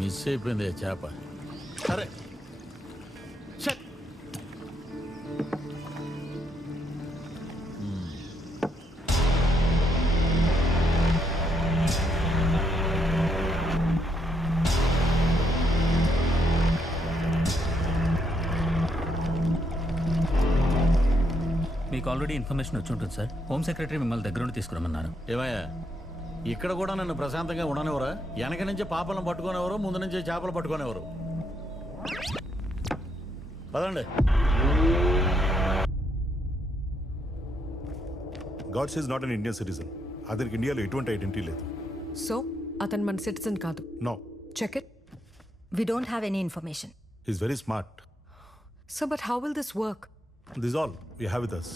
Miss అయిపోయింది చేప. సరే మీకు ఆల్రెడీ ఇన్ఫర్మేషన్ వచ్చి ఉంటుంది సార్. హోమ్ సెక్రటరీ మిమ్మల్ని దగ్గర నుండి తీసుకురమ్మన్నారు. ఏమయ్యా ఇక్కడ కూడా నన్ను ప్రశాంతంగా ఉండనివరా? వెనక నుంచి పాపలను పట్టుకునేవారు, ముందు నుంచి చేపలు పట్టుకునేవారు. పదండి. Godse is not an Indian citizen. అతనికి ఇండియాలో ఎటువంటి ఐడెంటిటీ లేదు. సో అతను మన సిటిజన్ కాదు. No. Check it. We don't have any information. He's very smart. So but how will this work? This all we have with us.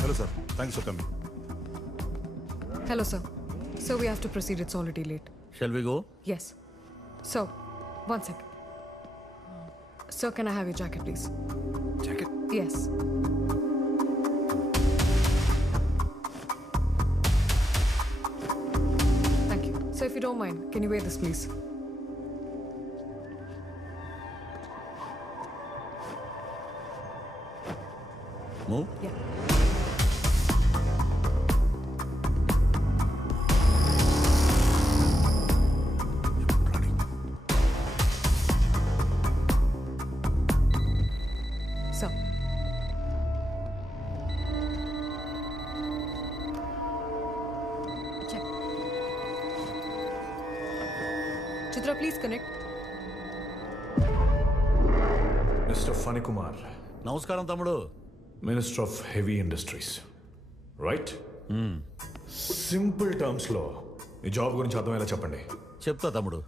Hello sir, thanks for coming. Hello sir. So we have to proceed, it's already late. Shall we go? Yes. So, one second. Sir, can I have your jacket please? Jacket? Yes. Thank you. So if you don't mind, can you wear this please? Move? Yeah. So. Check. Chitra, please connect. Mr. Funny Kumar, నమస్కారం తమ్ముడు. Minister of Heavy Industries, right? Simple టర్మ్స్లో ఈ job గురించి అర్థమయ్యేలా చెప్పండి. చెప్తా తమ్ముడు.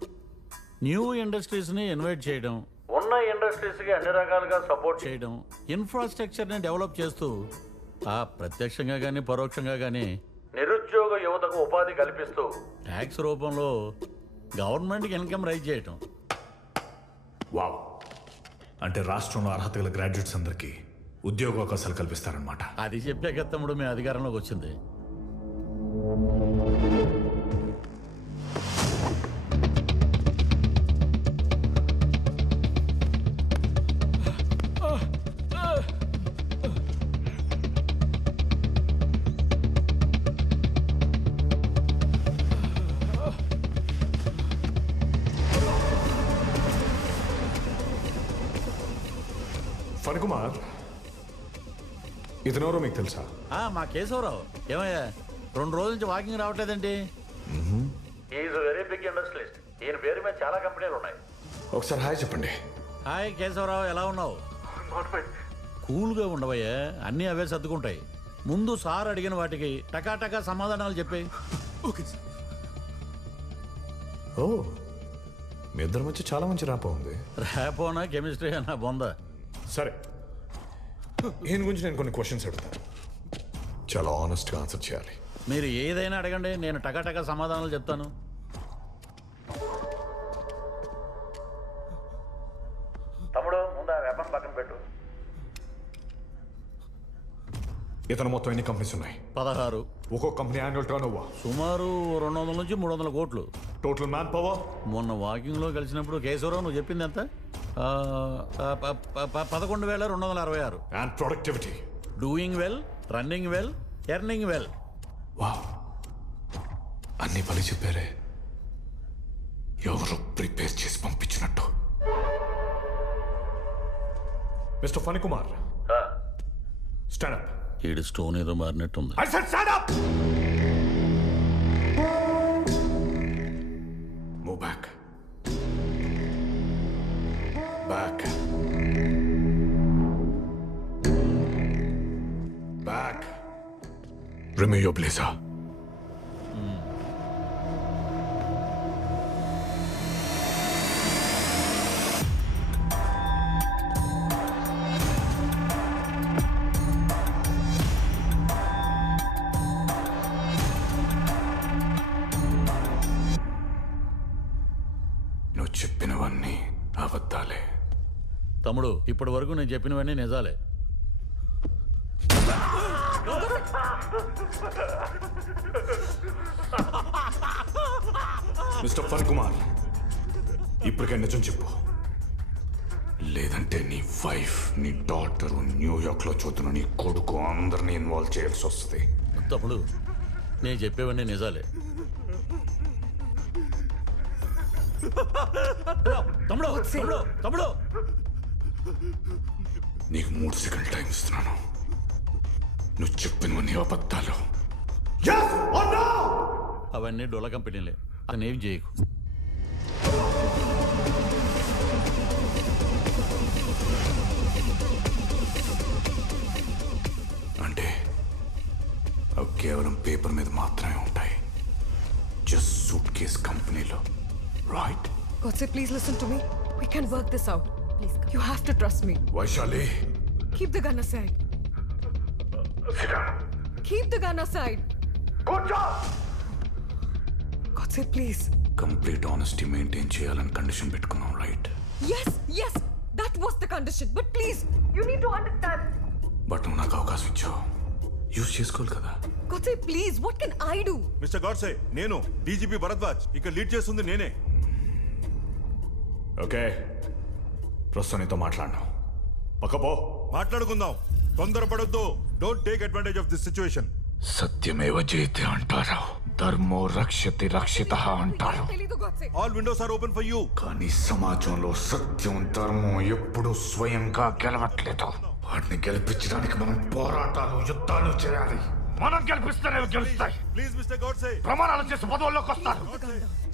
New ఇండస్ట్రీస్ని invite చేయడం, ఉన్న ఇండస్ట్రీస్కి అన్ని రకాలుగా సపోర్ట్ చేయడం, ఇన్ఫ్రాస్ట్రక్చర్ని డెవలప్ చేస్తూ ప్రత్యక్షంగా కానీ పరోక్షంగా కానీ నిరుద్యోగ యువతకు ఉపాధి కల్పిస్తూ ట్యాక్స్ రూపంలో గవర్నమెంట్కి ఇన్కమ్ రైజ్ చేయటం. వావ్, అంటే రాష్ట్రంలో అర్హత గల గ్రాడ్యుయేట్స్ అందరికీ ఉద్యోగ అవకాశాలు కల్పిస్తారనమాట. అది చెప్పే కదా తమ్ముడు మీ అధికారంలోకి వచ్చింది. ఫణి కుమార్, ఇతనెవరో మీకు తెలుసా? మా కేశవరావు. ఏమయ్యా 2 రోజుల నుంచి వాకింగ్ రావట్లేదండి? Is very big industrialist. ఈయన పేరు మీద చాలా కంపెనీలు ఉన్నాయి. ఒకసారి హాయ్ చెప్పండి. హాయ్ కేశవరావు, ఎలా ఉన్నావు? కూల్గా ఉండవయ్యా, అన్నీ అవే సర్దుకుంటాయి. ముందు సార్ అడిగిన వాటికి టకాటకా సమాధానాలు చెప్పాయి. Okay sir. ఓ, మీ ఇద్దరి మధ్య చాలా మంచి ర్యాపో ఉంది. ర్యాపోనా కెమిస్ట్రీ అన్నా బొందా? సరే, ఈయన గురించి నేను కొన్ని క్వశ్చన్స్ అడుగుతాను, చాలా ఆనెస్ట్గా ఆన్సర్ చేయాలి. మీరు ఏదైనా అడగండి, నేను టకాటకా సమాధానాలు చెప్తాను. తమ్ముడు, ముందు ఆ వెపన్ పక్కన పెట్టు. ఇతను మొత్తం ఎన్ని కంపెనీస్ ఉన్నాయి? 16. ఒక్కొక్క కంపెనీ యాన్యువల్ టర్న్ ఓవర్ సుమారు 200 నుంచి 300 కోట్లు. Total man power? మొన్న వాకింగ్లో కలిసినప్పుడు కేశవరావు నువ్వు చెప్పింది ఎంత? 11,266. And productivity? Doing well, running well, earning well. Wow, అన్ని పని చెప్పారే, ఎవరు ప్రిపేర్ చేసి పంపించినట్టు. Mister Phani Kumar, stand up. ఈడు స్టోన్ ఏదో మారినట్టుంది. I said stand up! Move back. Back. Back. Remove your blazer. అబద్ధాలే. తమ్ముడు ఇప్పటి వరకు నేను చెప్పినవన్నీ నిజాలే. మిస్టర్ ఫన్ కుమార్, ఇప్పటికే నిజం చెప్పు, లేదంటే నీ వైఫ్, నీ డాటర్, న్యూయార్క్ లో చూస్తున్న నీ కొడుకు అందరినీ ఇన్వాల్వ్ చేయాల్సి వస్తుంది. తమ్ముడు నేను చెప్పేవన్నీ నిజాలే. తమ్ముడు తమ్ముడు తమ్ముడు నీకు 3 సెకండ్ టైం ఇస్తున్నాను. నువ్వు చెప్పినవన్నీ అబద్ధాలు. అవన్నీ డొల కంపెనీలే, అతను ఏం చేయకు. అంటే అవి కేవలం పేపర్ మీద మాత్రమే ఉంటాయి, జస్ట్ సూట్ కేస్ కంపెనీలో, right? Godse, please listen to me. We can work this out. Please come. You have to trust me. Vaishali, Keep the gun aside. Keep the gun aside. Godse, please. Complete honesty maintain చేయాలని condition పెట్టుకున్నాం, right? Yes, yes. That was the condition. But please, you need to understand. But నువ్వు నాకు అవకాశం ఇచ్చావు, use చేసుకోవాలి కదా. Godse, please. What can I do? Mister Godse, నేను DGP Bharadwaj, ఇక్కడ లీడ్ చేస్తుంది నేనే. ఓకే, ప్రస్తుతం నీతో మాట్లాడను, పక్కపో. మాట్లాడుకుందాం, తొందరపడొద్దు. Don't take advantage of this situation. సత్యమేవ జయతే అంటారు, ధర్మో రక్షతి రక్షిత అంటారు. తెలీదు, Godse. All windows are open for you. కానీ సమాజంలో సత్యం, ధర్మం ఎప్పుడూ స్వయంగా గెలవట్లేదు. వాటిని గెలిపించడానికి మనం పోరాటాలు, యుద్ధాలు చేయాలి. మనం గెలిపిస్తేనే గెలుస్తాయి. ప్లీజ్ మిస్టర్ గాడ్సే, ప్రమాణాలు చేసి పదవుల్లోకి వస్తారు,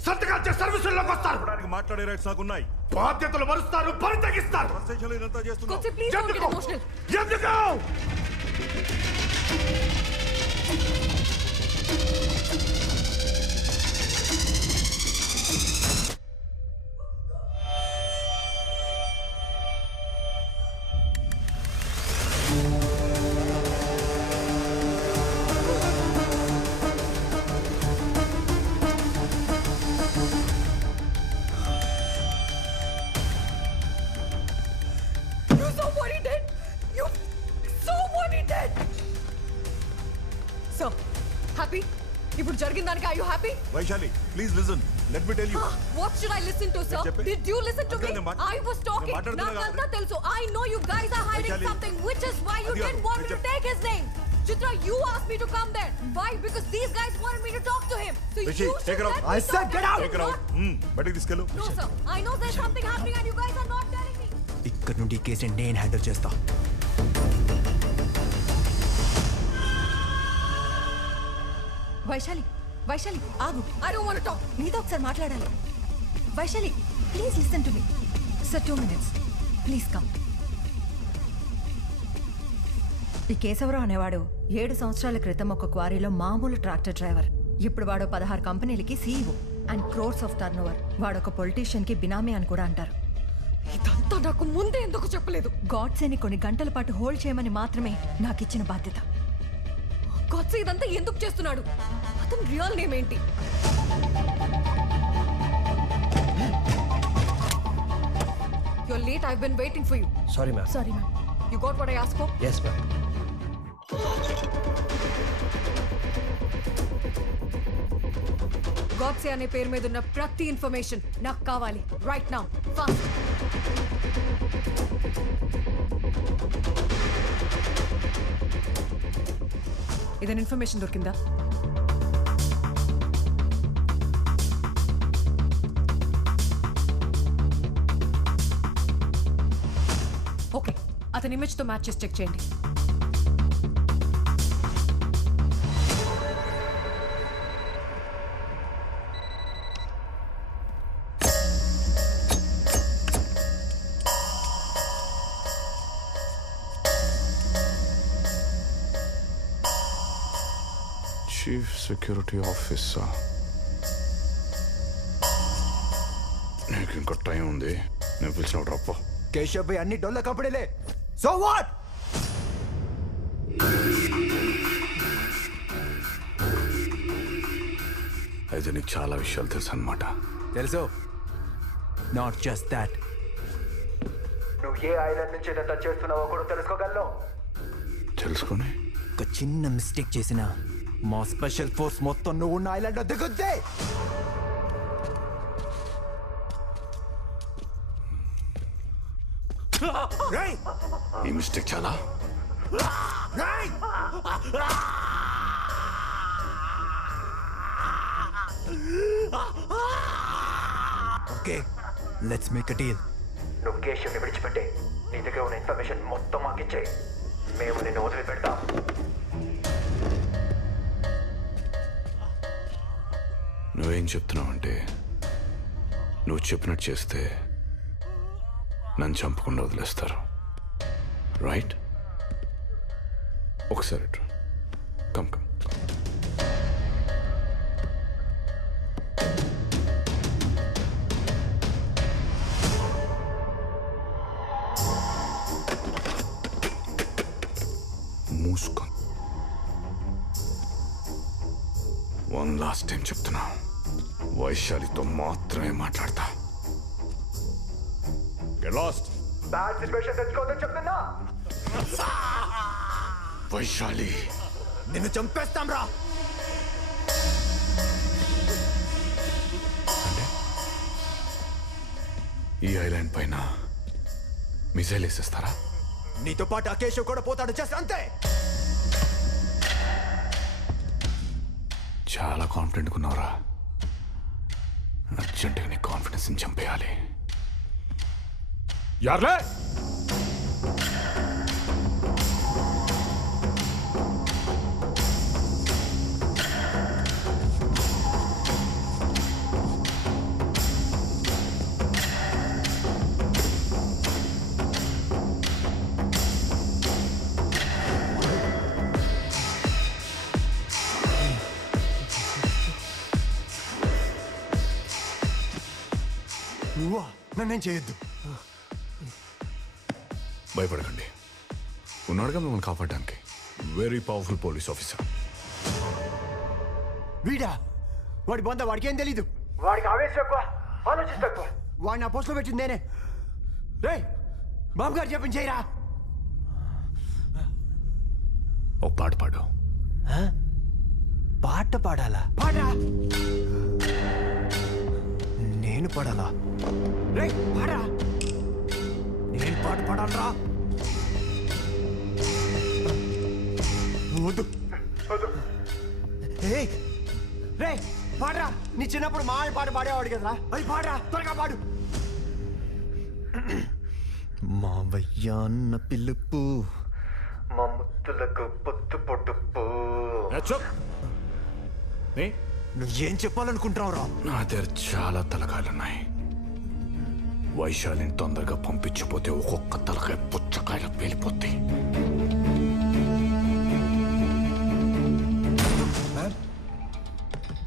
సంతకాలు చేసి సర్వీసుల్లోకి వస్తారు, మాట్లాడే రైట్స్ నాకున్నాయి. బాధ్యతలు మరుస్తారు, పని తగ్గిస్తారు. ఫ్రస్ట్రేషన్ ఇదంతా చేస్తున్నాం. Godse, please don't get emotional. ఎందుకు? You saw what he did. You saw what he did. So, happy? ఇప్పుడు జరిగిన దానికి are you happy? Vaishali, please listen, let me tell you. What should I listen to, sir? చెప్పే. Did you listen to me? అదే నేను I was talking. మాట్లాడుతున్నా కదా. నాకంతా తెలుసు. I know you guys are hiding Vaishali. something, which is why you అది didn't want me to చెప్పే. take his name. Chitra, you asked me to come there. Why? Because these guys wanted me to talk to him. So Rishi, you take should her out. let me I talk to him, Take her out. not- బయటికి తీసుకెళ్ళు. No, sir. I know there's something happening and you guys are not telling me. ఇక్కడ నుండి ఈ కేసుని నేను handle చేస్తా. వైశాలి, వైశాలి ఆగు. I don't want to talk. నీతో ఒకసారి మాట్లాడాలి. Vaishali, please listen to me. Sir 2 minutes. Please come. ఈ కేశవరావు అనేవాడు 7 సంవత్సరాల క్రితం ఒక క్వారీలో మామూలు ట్రాక్టర్ డ్రైవర్. ఇప్పుడు వాడు 16 కంపెనీలకి CEO and crores of turn over. వాడొక పొలిటీషియన్ కి బినామీ అని కూడా అంటారు. ఇదంతా నాకు ముందే ఎందుకు చెప్పలేదు? గాడ్సేని కొన్ని గంటల పాటు హోల్డ్ చేయమని మాత్రమే నాకు ఇచ్చిన బాధ్యత. గాడ్సే ఇదంతా ఎందుకు చేస్తున్నాడు? అతని రియల్ నేమ్ ఏంటి? You're late. I've been waiting for you. Sorry ma'am. Sorry ma'am. You got what I asked for? Yes ma'am. Godse అనే పేరు మీద ఉన్న ప్రతి ఇన్ఫర్మేషన్ నాకు కావాలి. Right now, fast. ఏదైనా ఇన్ఫర్మేషన్ దొరికిందా? ఓకే, అతని ఇమేజ్తో మ్యాచ్ చేసి చెక్ చేయండి. Chief security officer. నీకు ఇంకా టైం ఉంది, నేను పిలిచినప్పుడు రప్ప. కేశవ్ భాయ్ అన్ని డొల్ల కంపెనీలే. So what? అయితే నీకు చాలా విషయాలు తెలుసు అనమాట. తెలుసు. Not just that, A island నుంచి ఇదంతా చేస్తున్నావో కూడా తెలుసుకోగలను. తెలుసుకొని ఒక చిన్న మిస్టేక్ చేసిన మా స్పెషల్ ఫోర్స్ మొత్తం నువ్వు ఉన్న ఐలాండ్ దిగుద్దే. ఈ మిస్టేక్ చాలా okay, let's make a deal. నువ్వు కేశవ్ని విడిచిపెట్టే, నీ దగ్గర ఉన్న ఇన్ఫర్మేషన్ మొత్తం మాకిచ్చే, మేము నిన్ను వదిలిపెడతాం. నువ్వేం చెప్తున్నావు అంటే నువ్వు చెప్పినట్టు చేస్తే నన్ను చంపకుండా వదిలేస్తారు, రైట్? ఒకసారి కమ్ కమ్. మూసుకొని వన్ లాస్ట్ టైం చెప్తున్నా, వైశాలితో మాత్రమే మాట్లాడతా. Get lost. బ్యాడ్ సిచ్యువేషన్ తెచ్చుకోవద్దని చెప్తున్నా. వైశాలి నిన్ను చంపేస్తాం రా. అంటే ఈ ఐలాండ్ పైన మిసైల్ వేసేస్తారా? నీతో పాటు ఆ కేశవ్ కూడా పోతాడు, చేస్తా అంతే. చాలా కాన్ఫిడెంట్గా ఉన్నావురా. అర్జెంటుగా నీ కాన్ఫిడెన్స్ ని చంపేయాలి. యార్లే నువ్వా? నన్నేం చేయొద్దు. భయపడకండి, ఉన్నాడుగా మిమ్మల్ని కాపాడడానికి. Very powerful police officer. వీడా? వాడి బొంద వాడికి ఏం తెలీదు. వాడికి ఆవేశం ఎక్కువ, ఆలోచిస్తే ఎక్కువ. వాడిని ఆ పోస్ట్లో పెట్టింది నేనే. రే బాబు గారు చెప్పింది చేయరా. ఒక పాట పాడు. పాట పాడాలా? పాడరా. నేను పాడాలా? రే పాడరా. నేను పాట పాడాలరా. వద్దు వద్దు. రే పాడరా. నీ చిన్నప్పుడు మా పాట పాడేవాడు కదరా, అది పాడరా, త్వరగా పాడు. మావయ్య అన్న పిలుపు, మా ముత్తులకు పొత్తు పొడుపు. నువ్వు ఏం చెప్పాలనుకుంటున్నావు రా? నా దగ్గర చాలా తలకాయలున్నాయి. వైశాలిని తొందరగా పంపించిపోతే ఒక్కొక్క తలకాయ పుచ్చకాయలు పేలిపోతాయి.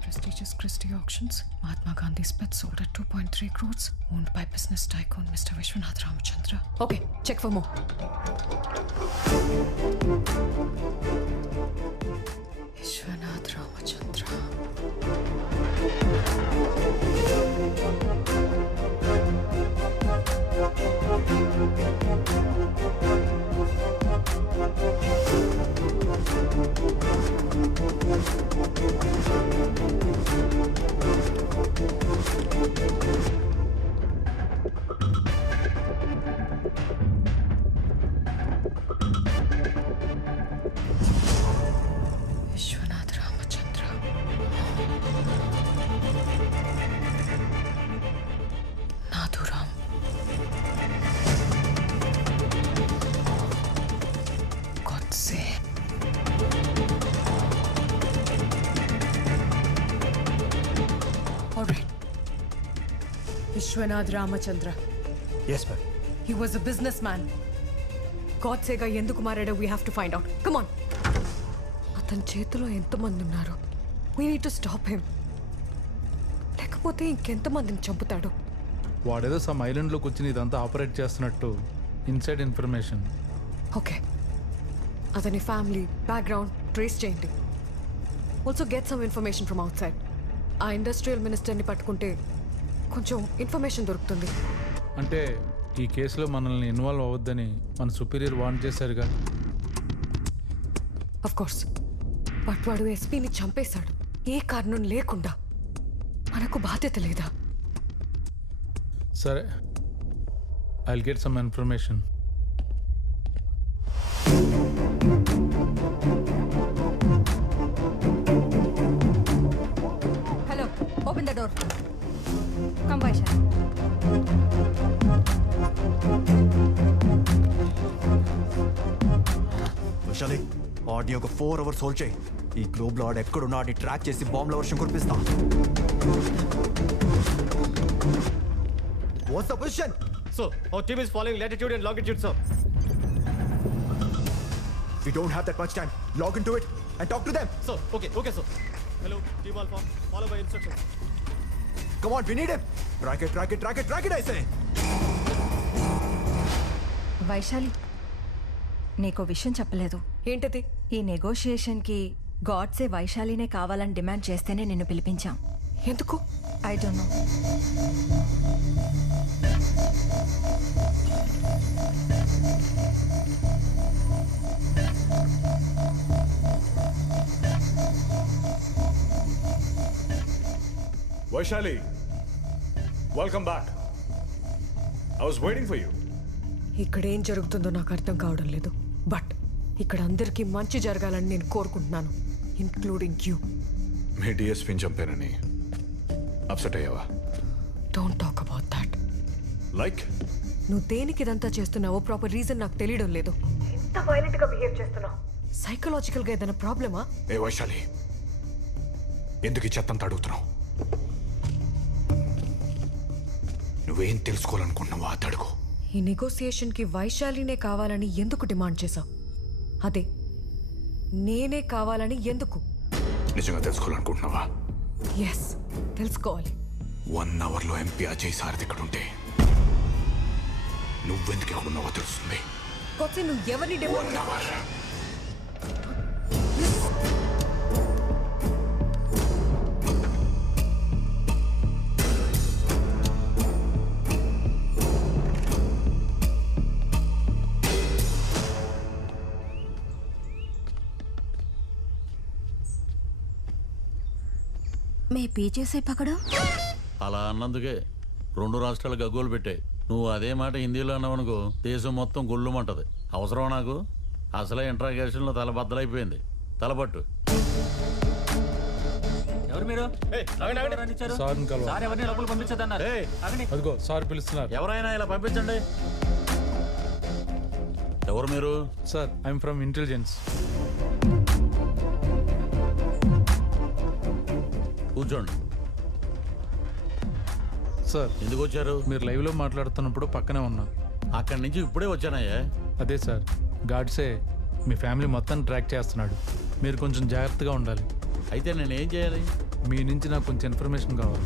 Prestigious Christie Auctions. Mahatma Gandhi's pet sold at 2.3 crores. Owned by business tycoon Mr. Vishwanath Ramachandra. Okay, check for more. Vishwanath Ramachandra. Vishwanath Ramachandra. Nathuram. Godse. All right. Vishwanath Ramachandra. Yes, ma'am. He was a businessman. Godsega ఎందుకు మారాడో we have to find out. Come on. అతని చేతిలో ఎంతమంది ఉన్నారు? We need to stop him. లేకపోతే ఇంకెంతమందిని చంపుతాడు? వాడేదో some ఐలాండ్లోకి వచ్చి ఇదంతా ఆపరేట్ చేస్తున్నట్టు ఇన్సైడ్ ఇన్ఫర్మేషన్. ఓకే, అతని ఫ్యామిలీ బ్యాక్గ్రౌండ్ ట్రేస్ చేయండి. Also get some information from out side. ఆ ఇండస్ట్రియల్ మినిస్టర్ని పట్టుకుంటే కొంచెం ఇన్ఫర్మేషన్ దొరుకుతుంది. అంటే ఈ కేసులో మనల్ని ఇన్వాల్వ్ అవ్వద్దని మన సుపీరియర్ వార్న్ చేశారుగా. అఫ్ కోర్స్, బట్ వాడు ఎస్పీని చంపేశాడు ఏ కారణం లేకుండా. మనకు బాధ్యత లేదా? సరే, I'll get some information. Hello, open the door. Come Vaishali. Vaishali, ఆడిని ఒక 4 hours హోల్డ్ చేయి. ఈ గ్లోబ్లో ఆడు ఎక్కడున్నా ఆడిని ట్రాక్ చేసి బాంబుల వర్షం కురిపిస్తా. What's the position? So, our team is following latitude and longitude, sir. We don't have that much time. Log into it and talk to them. So, okay, sir. Hello, Team Alpha. Follow my instructions. Come on, we need him. Track it, I say. Vaishali, నీకో విషయం చెప్పలేదు. ఏంటది? ఈ నెగోషియేషన్కి గాడ్సే వైశాలినే కావాలని demand చేస్తేనే నిన్ను పిలిపించాం. ఎందుకు? I don't know. Vaishali, welcome back. I was waiting for you. ఇక్కడ ఏం జరుగుతుందో నాకు అర్థం కావడం లేదు. బట్ ఇక్కడ అందరికీ మంచి జరగాలని నేను కోరుకుంటున్నాను, ఇంక్లూడింగ్ యూ. మీ డిఎస్పీని చంపానని అప్సెట్ అయ్యావా? Don't talk about that. Like? నువ్వు దేనికి ఇదంతా చేస్తున్నావో ప్రాపర్ రీజన్ నాకు తెలియడం లేదు. ఎంత వైలెంట్ గా బిహేవ్ చేస్తున్నావు? సైకలాజికల్ గా ఏదైనా ప్రాబ్లమా? ఏ వైశాలి, ఎందుకు ఈ చెత్తంతా అడుగుతున్నావు? నువ్వేం తెలుసుకోవాలనుకుంటున్నావో అది అడుగు. ఈ నెగోసియేషన్ కి వైశాలినే కావాలని ఎందుకు డిమాండ్ చేశావు? అదే, నేనే కావాలని ఎందుకు? నిజంగా తెలుసుకోవాలనుకుంటున్నావా? ఎస్, తెలుసుకోవాలి. 1 hourలో ఎంపీ అజయ్ సారథి ఇక్కడ ఉంటే నువ్వెందుకు ఇక్కడ ఉన్నావో తెలుస్తుంది. కొత్త నువ్వు ఎవరిని డిమాండ్? 1 hour. మే పీछे से पकड़ो. అలా అన్నందుకే 2 రాష్ట్రాలు గగ్గోలు పెట్టాయి. నువ్వు అదే మాట హిందీలో అన్నావనుకో దేశం మొత్తం గొల్లుమంటది. అవసరం నాకు? అసలే ఇంట్రాగేషన్లో తల బద్దలైపోయింది. తలపట్టు. ఎవరు మీరు? సార్ని కలవాలి. సార్ ఎవరిని లోపల పంపించదన్నారు. ఏయ్, అదిగో సార్ పిలుస్తున్నారు. ఎవరైనా ఇలా పంపించండి. ఎవరు మీరు? Sir, I'm from intelligence. కూర్చోండి. సార్, ఎందుకు వచ్చారు? మీరు లైవ్లో మాట్లాడుతున్నప్పుడు పక్కనే ఉన్నా. అక్కడి నుంచి ఇప్పుడే వచ్చానయ్యా. అదే సార్, గాడ్సే మీ ఫ్యామిలీ మొత్తాన్ని ట్రాక్ చేస్తున్నాడు. మీరు కొంచెం జాగ్రత్తగా ఉండాలి. అయితే నేనేం చేయాలి? మీ నుంచి నాకు కొంచెం ఇన్ఫర్మేషన్ కావాలి.